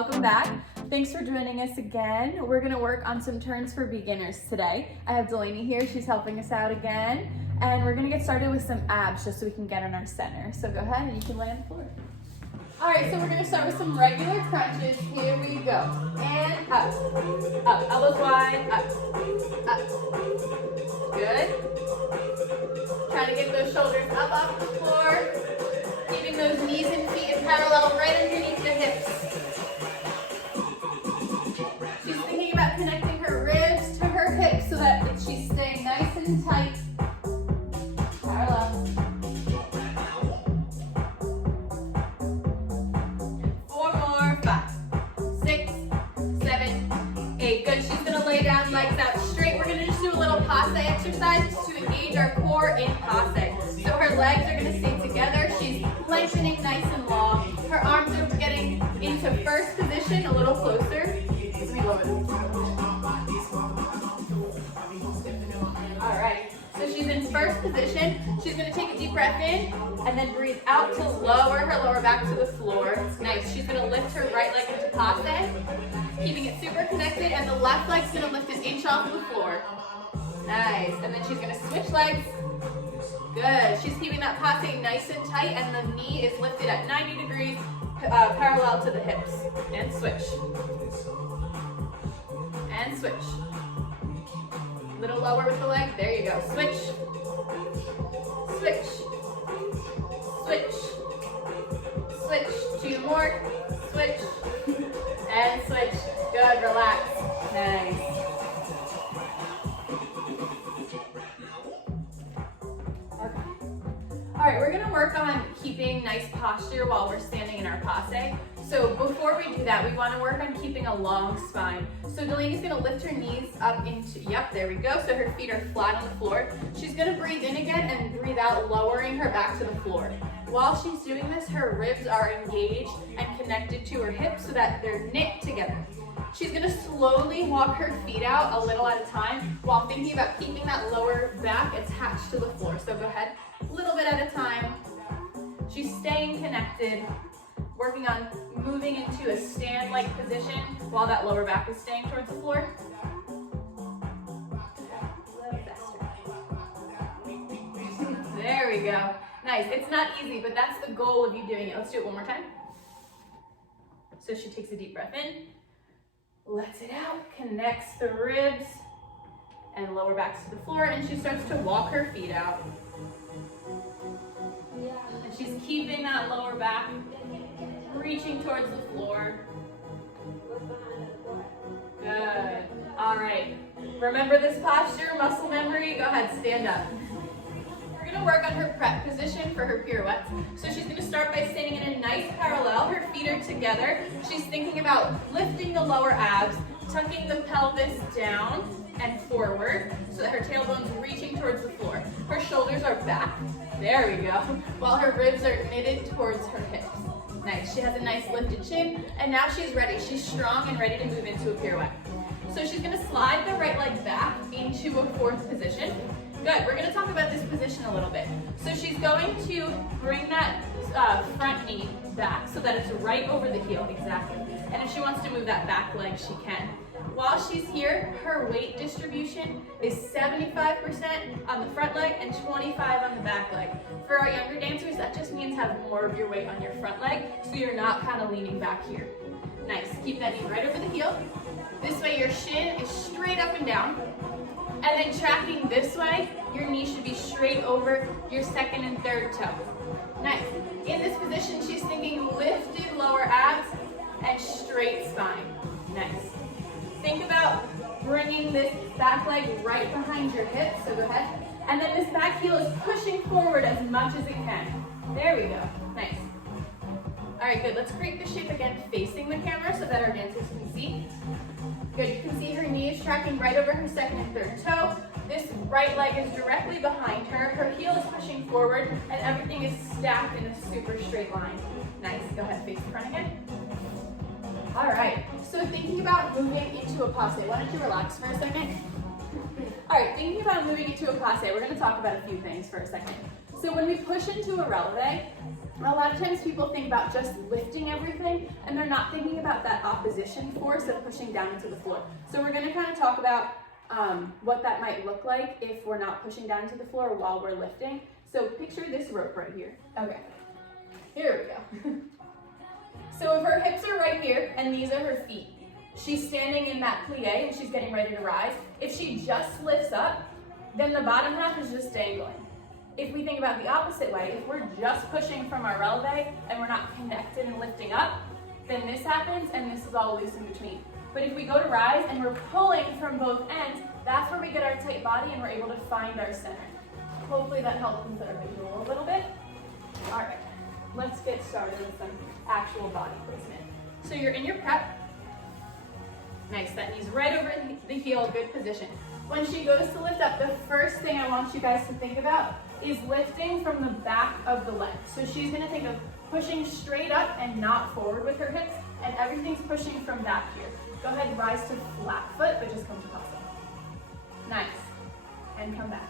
welcome back. Thanks for joining us again. We're gonna work on some turns for beginners today. I have Delaney here, she's helping us out again. And we're gonna get started with some abs just so we can get in our center. So go ahead and you can lay on the floor. All right, so we're gonna start with some regular crunches. Here we go. And up, up, elbows wide, up, up. Good. Trying to get those shoulders up off the floor. Keeping those knees and feet in parallel right underneath the hips. She's thinking about connecting her ribs to her hips so that she's staying nice and tight. Parallel. 4 more, 5, 6, 7, 8. Good, she's gonna lay down, legs out straight. We're gonna just do a little passe exercise to engage our core in passe. So her legs are gonna stay together. She's lengthening nice and long. Her arms are getting into first position, a little closer. Let me lower this. All right, so she's in first position. She's gonna take a deep breath in and then breathe out to lower her lower back to the floor. Nice, she's gonna lift her right leg into passe, keeping it super connected, and the left leg's gonna lift an inch off the floor. Nice, and then she's gonna switch legs. Good, she's keeping that passe nice and tight, and the knee is lifted at 90 degrees, parallel to the hips. And switch. And switch. A little lower with the leg, there you go. Switch. Switch. Switch. Switch. 2 more. Switch. And switch. Good, relax. Nice. All right, we're gonna work on keeping nice posture while we're standing in our passe. So before we do that, we wanna work on keeping a long spine. So Delaney's gonna lift her knees up into, yep, there we go. So her feet are flat on the floor. She's gonna breathe in again and breathe out, lowering her back to the floor. While she's doing this, her ribs are engaged and connected to her hips so that they're knit together. She's gonna slowly walk her feet out a little at a time while thinking about keeping that lower back attached to the floor. So go ahead, a little bit at a time. She's staying connected, working on moving into a stand-like position while that lower back is staying towards the floor. A little faster. There we go. Nice, it's not easy, but that's the goal of you doing it. Let's do it one more time. So she takes a deep breath in, lets it out, connects the ribs and lower backs to the floor, and she starts to walk her feet out. And she's keeping that lower back reaching towards the floor. Good. All right. Remember this posture, muscle memory. Go ahead, stand up. We're gonna work on her prep position for her pirouettes. So she's gonna start by standing in a nice parallel. Her feet are together. She's thinking about lifting the lower abs, tucking the pelvis down and forward so that her tailbone's reaching towards the floor. Her shoulders are back. There we go. While her ribs are knitted towards her hips. Nice. She has a nice lifted chin, and now she's ready. She's strong and ready to move into a pirouette. So she's gonna slide the right leg back into a 4th position. Good, we're gonna talk about this position a little bit. So she's going to bring that front knee back so that it's right over the heel, exactly. And if she wants to move that back leg, she can. While she's here, her weight distribution is 75% on the front leg and 25% on the back leg. For our younger dancers, that just means have more of your weight on your front leg, so you're not kind of leaning back here. Nice, keep that knee right over the heel. This way your shin is straight up and down. And then tracking this way, your knee should be straight over your 2nd and 3rd toe. Nice. In this position, she's thinking lifted lower abs and straight spine. Nice. Think about bringing this back leg right behind your hip, so go ahead. And then this back heel is pushing forward as much as it can. There we go. Nice. All right, good. Let's create the shape again facing the camera so that our dancers can see. Good, you can see her knee is tracking right over her 2nd and 3rd toe. This right leg is directly behind her. Her heel is pushing forward, and everything is stacked in a super straight line. Nice, go ahead, face the front again. All right, so thinking about moving into a passe. Why don't you relax for a second? All right, thinking about moving into a passe, we're gonna talk about a few things for a second. So when we push into a relevé, A lot of times people think about just lifting everything and they're not thinking about that opposition force of pushing down into the floor. So we're gonna kind of talk about what that might look like if we're not pushing down into the floor while we're lifting. So picture this rope right here. Okay, here we go. So if her hips are right here and these are her feet, she's standing in that plie and she's getting ready to rise. If she just lifts up, then the bottom half is just dangling. If we think about the opposite way, if we're just pushing from our relevé and we're not connected and lifting up, then this happens and this is all loose in between. But if we go to rise and we're pulling from both ends, that's where we get our tight body and we're able to find our center. Hopefully that helps with our visual a little bit. All right, let's get started with some actual body placement. So you're in your prep. Nice, that knee's right over the heel, good position. When she goes to lift up, the first thing I want you guys to think about is lifting from the back of the leg. So she's gonna think of pushing straight up and not forward with her hips, and everything's pushing from back here. Go ahead, rise to flat foot, but just come to pulsing. Nice, and come back.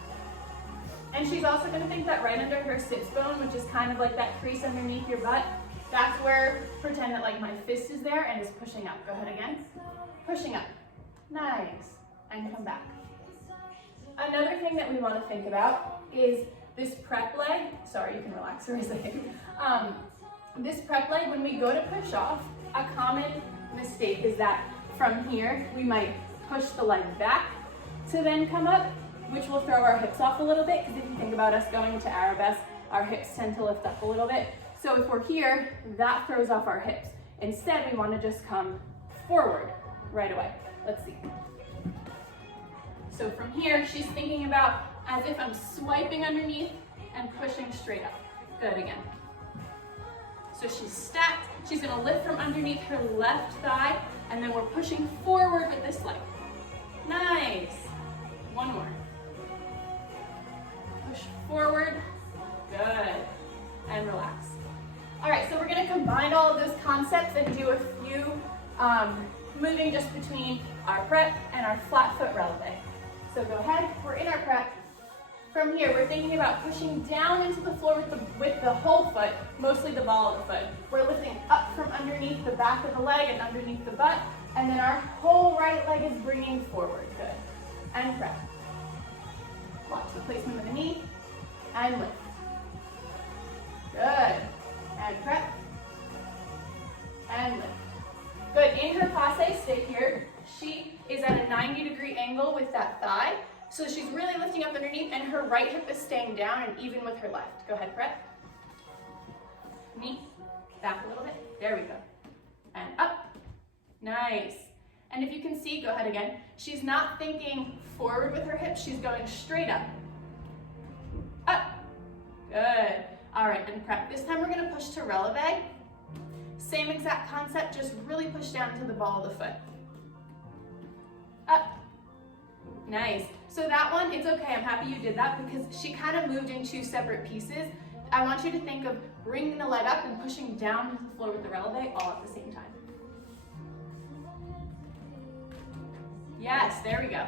And she's also gonna think that right under her sits bone, which is kind of like that crease underneath your butt, that's where, pretend that like my fist is there and is pushing up. Go ahead again, pushing up. Nice, and come back. Another thing that we want to think about is this prep leg. Sorry, you can relax for a second. This prep leg, when we go to push off, a common mistake is that from here, we might push the leg back to then come up, which will throw our hips off a little bit, because if you think about us going to arabesque, our hips tend to lift up a little bit. So if we're here, that throws off our hips. Instead, we want to just come forward right away. Let's see. So from here, she's thinking about as if I'm swiping underneath and pushing straight up. Good, again. So she's stacked. She's gonna lift from underneath her left thigh, and then we're pushing forward with this leg. Nice. One more. Push forward. Good. And relax. All right, so we're gonna combine all of those concepts and do a few moving just between our prep and our flat foot relevé. So go ahead, we're in our prep. From here, we're thinking about pushing down into the floor with the whole foot, mostly the ball of the foot. We're lifting up from underneath the back of the leg and underneath the butt, and then our whole right leg is bringing forward. Good. And prep. Watch the placement of the knee, and lift. Good. And prep. And lift. Good. In her passe, stay here. She is at a 90-degree angle with that thigh. So she's really lifting up underneath and her right hip is staying down and even with her left. Go ahead, prep. Knee, back a little bit. There we go. And up. Nice. And if you can see, go ahead again. She's not thinking forward with her hips. She's going straight up. Up. Good. All right, and prep. This time we're going to push to relevé. Same exact concept, just really push down to the ball of the foot. Up. Nice. So that one, it's okay. I'm happy you did that because she kind of moved in two separate pieces. I want you to think of bringing the leg up and pushing down to the floor with the relevé all at the same time. Yes, there we go.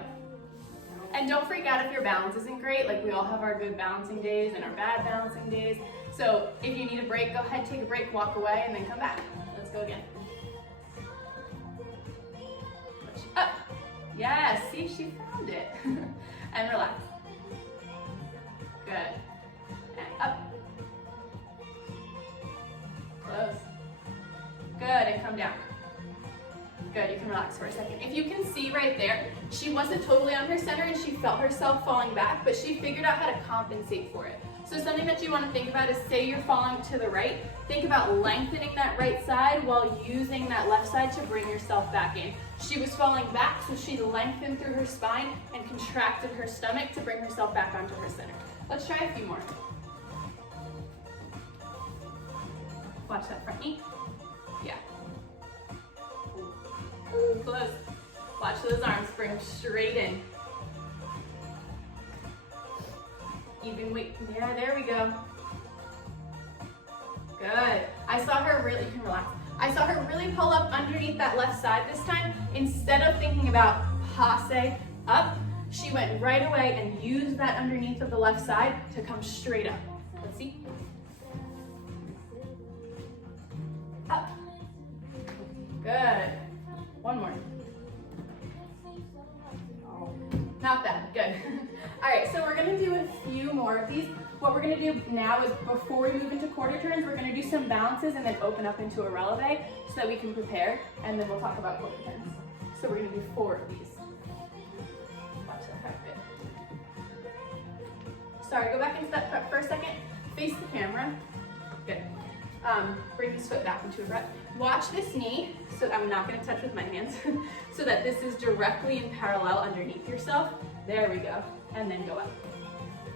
And don't freak out if your balance isn't great. Like we all have our good balancing days and our bad balancing days. So if you need a break, go ahead, take a break, walk away, and then come back. Let's go again. Push up. Yes, see, she found it. And relax. Good. And up. Close. Good, and come down. Good, you can relax for a second. If you can see right there, she wasn't totally on her center and she felt herself falling back, but she figured out how to compensate for it. So something that you want to think about is, say you're falling to the right, think about lengthening that right side while using that left side to bring yourself back in. She was falling back, so she lengthened through her spine and contracted her stomach to bring herself back onto her center. Let's try a few more. Watch that front knee. Yeah. Ooh, close. Watch those arms, bring them straight in. Even weight, yeah, there we go. Good. I saw her really, you can relax. I saw her really pull up underneath that left side this time. Instead of thinking about passe up, she went right away and used that underneath of the left side to come straight up. Let's see. up. Good. One more. Not bad, good. All right, so we're gonna do a few more of these. What we're gonna do now is before we move into quarter turns, we're gonna do some balances and then open up into a relevé so that we can prepare, and then we'll talk about quarter turns. So we're gonna do 4 of these. Watch that back bit. Sorry, go back into that prep for a second. Face the camera. Good. Bring this foot back into a prep. Watch this knee, so I'm not gonna touch with my hands, so that this is directly in parallel underneath yourself. There we go, and then go up.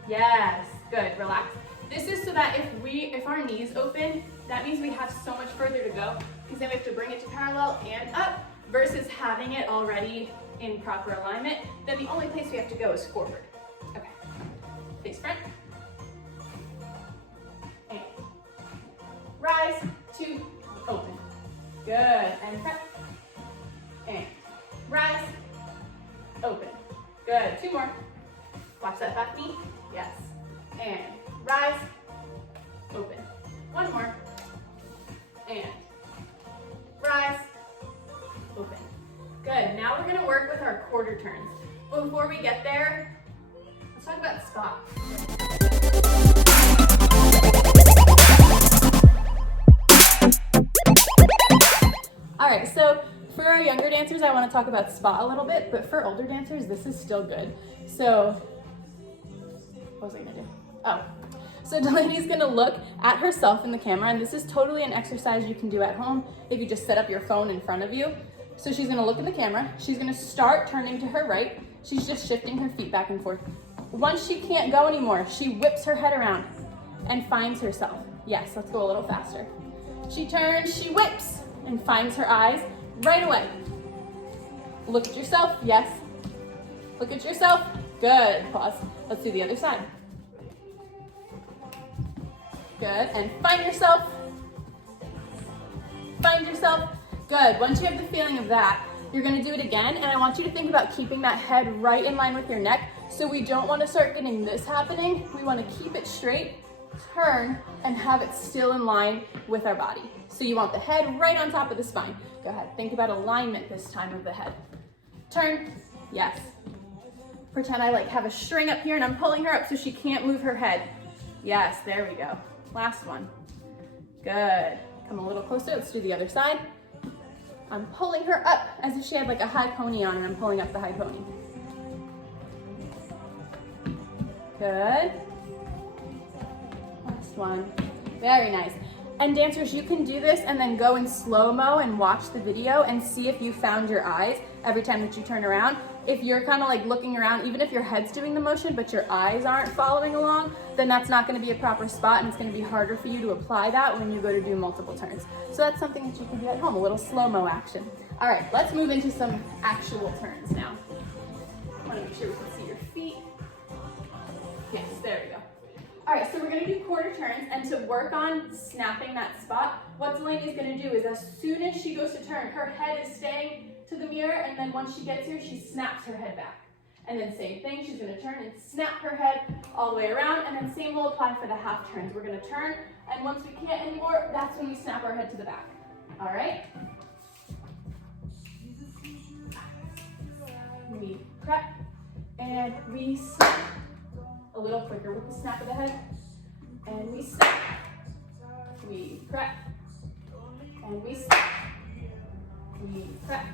Yes, good, relax. This is so that if our knees open, that means we have so much further to go, because then we have to bring it to parallel and up, versus having it already in proper alignment. Then the only place we have to go is forward. Okay, face front. And rise, 2, open. Good, and prep. And rise, open. Good, 2 more. Watch that back knee, yes. And rise, open. 1 more. And rise, open. Good, now we're gonna work with our quarter turns. But before we get there, let's talk about spot. All right, so for our younger dancers, I want to talk about spot a little bit, but for older dancers, this is still good. So, what was I gonna do? Oh, so Delaney's gonna look at herself in the camera, and this is totally an exercise you can do at home if you just set up your phone in front of you. So she's gonna look in the camera, she's gonna start turning to her right, she's just shifting her feet back and forth. Once she can't go anymore, she whips her head around and finds herself. Yes, let's go a little faster. She turns, she whips, and finds her eyes right away. Look at yourself, yes. Look at yourself, good, pause. Let's do the other side. Good, and find yourself, good. Once you have the feeling of that, you're gonna do it again, and I want you to think about keeping that head right in line with your neck, so we don't wanna start getting this happening. We wanna keep it straight, turn, and have it still in line with our body. So you want the head right on top of the spine. Go ahead, think about alignment this time of the head. Turn, yes. Pretend I have a string up here and I'm pulling her up so she can't move her head. Yes, there we go. Last one. Good. Come a little closer, let's do the other side. I'm pulling her up as if she had a high pony on, and I'm pulling up the high pony. Good. Last one. Very nice. And dancers, you can do this and then go in slow-mo and watch the video and see if you found your eyes every time that you turn around. If you're kind of looking around, even if your head's doing the motion but your eyes aren't following along, then that's not going to be a proper spot, and it's going to be harder for you to apply that when you go to do multiple turns. So that's something that you can do at home, a little slow-mo action. All right, let's move into some actual turns now. I want to make sure we can see your feet. Yes, there we go. All right, so we're gonna do quarter turns, and to work on snapping that spot, what Delaney's gonna do is as soon as she goes to turn, her head is staying to the mirror, and then once she gets here, she snaps her head back. And then same thing, she's gonna turn and snap her head all the way around, and then same will apply for the half turns. We're gonna turn, and once we can't anymore, that's when we snap our head to the back. All right? We prep, and we snap. A little quicker with the snap of the head. And we snap. We prep. And we snap. We prep.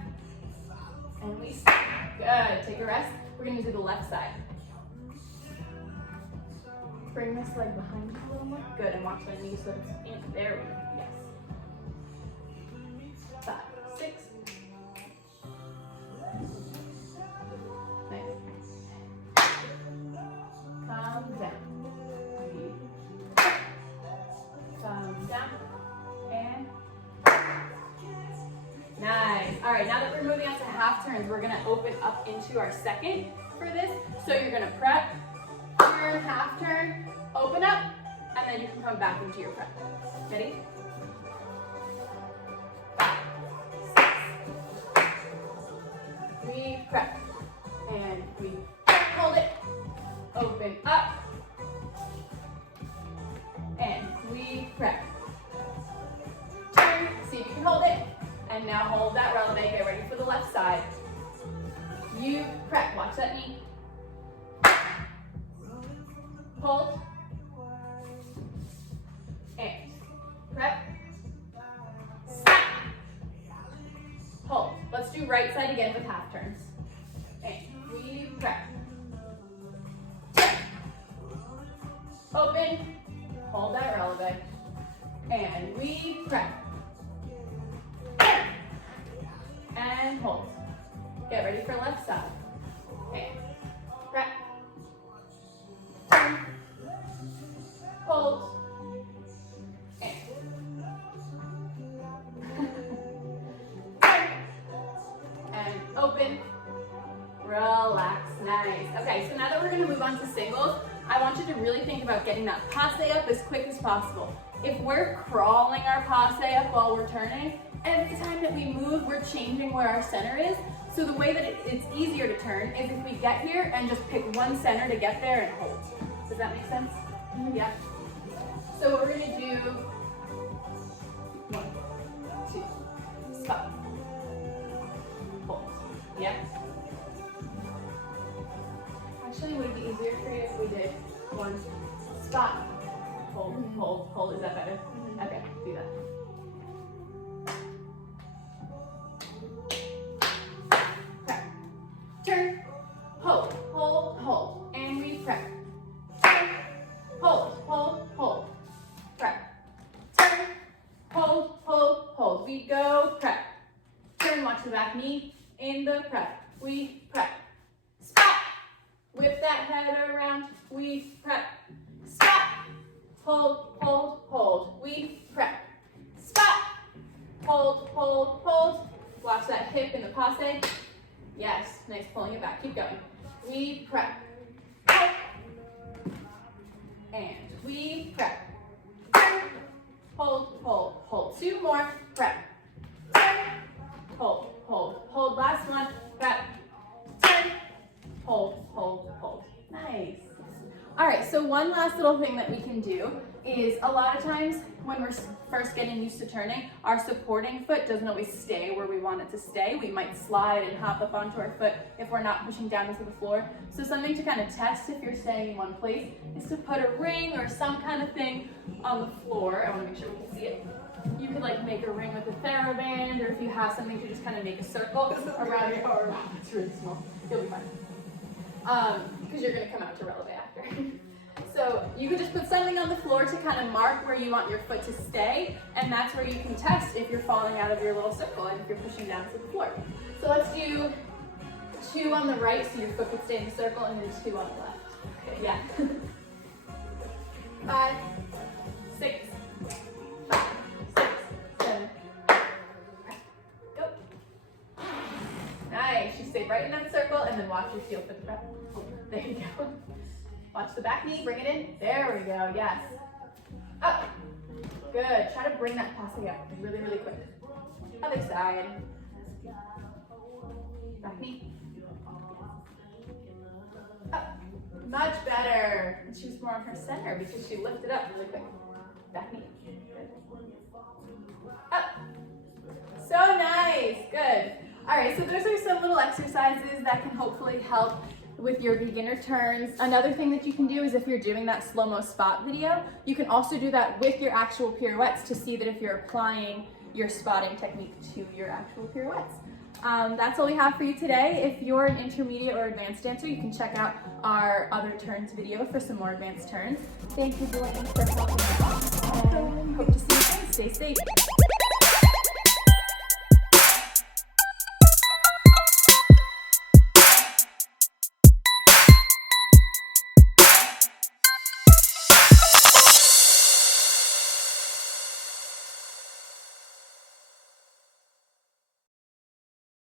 And we snap. Good. Take a rest. We're going to do the left side. Bring this leg behind you a little more. Good. And watch my knees so it's in. There we go. Yes. 5, 6. Calm down. Calm down. And nice. All right, now that we're moving on to half turns, we're gonna open up into our second for this. So you're gonna prep, turn, half turn, open up, and then you can come back into your prep. Ready? 5, 6. We prep. And we hold it. Open up, and we prep. Turn, prep. Watch that knee. Hold. And prep. Stop. Hold. Let's do right side again with half turns. And we prep. Open. Hold that relevé. And we prep. And hold. Get ready for left side. And prep. Turn. Hold. And turn. And open. Relax. Nice. Okay, so now that we're going to move on to singles, I want you to really think about getting that passe up as quick as possible. If we're crawling our passe up while we're turning, every time that we move, we're changing where our center is. So the way that it's easier to turn is if we get here and just pick one center to get there and hold. Does that make sense? Yeah. So what we're gonna do, 1, 2, spot, hold. Yeah. Actually, would it be easier for you if we did 1, spot, hold, hold, hold? Is that better? Okay, do that. Prep. Turn, hold, hold, hold, and we prep. Turn, hold, hold, hold, prep. Turn, hold, hold, hold. We go prep. Turn, watch the back knee in the prep. We prep. Spot. Whip that head around. We prep. Spot. Hold, hold, hold. We prep. Spot. Hold, hold, hold. Watch that hip in the passe. Yes, nice pulling it back. Keep going. We prep. And we prep. Hold, hold, hold. 2 more. Prep. Hold, hold, hold. Last one. Prep. Turn. Hold, hold, hold. Nice. All right, so one last little thing that we can do is a lot of times when we're first getting used to turning, our supporting foot doesn't always stay where we want it to stay. We might slide and hop up onto our foot if we're not pushing down into the floor. So something to kind of test if you're staying in one place is to put a ring or some kind of thing on the floor. I want to make sure we can see it. You could like make a ring with a TheraBand, or if you have something to just kind of make a circle around your arm. It's really small. You'll be fine. Because you're going to come out to Relevé after. So you could just put something on the floor to kind of mark where you want your foot to stay, and that's where you can test if you're falling out of your little circle and if you're pushing down to the floor. So let's do 2 on the right so your foot could stay in the circle, and then 2 on the left. Okay, yeah. 5, 6, 5, 6, 7. Go. Nice. You stay right in that circle, and then watch your heel for the breath. There you go. Watch the back knee, bring it in. There we go, yes. Up. Good. Try to bring that passe up really, really quick. Other side. Back knee. Up. Much better. And she was more on her center because she lifted up really quick. Back knee. Good. Up. So nice. Good. All right, so those are some little exercises that can hopefully help with your beginner turns. Another thing that you can do is if you're doing that slow-mo spot video, you can also do that with your actual pirouettes to see that if you're applying your spotting technique to your actual pirouettes. That's all we have for you today. If you're an intermediate or advanced dancer, you can check out our other turns video for some more advanced turns. Thank you, Delaney, for helping us. Hope to see you soon. Stay safe.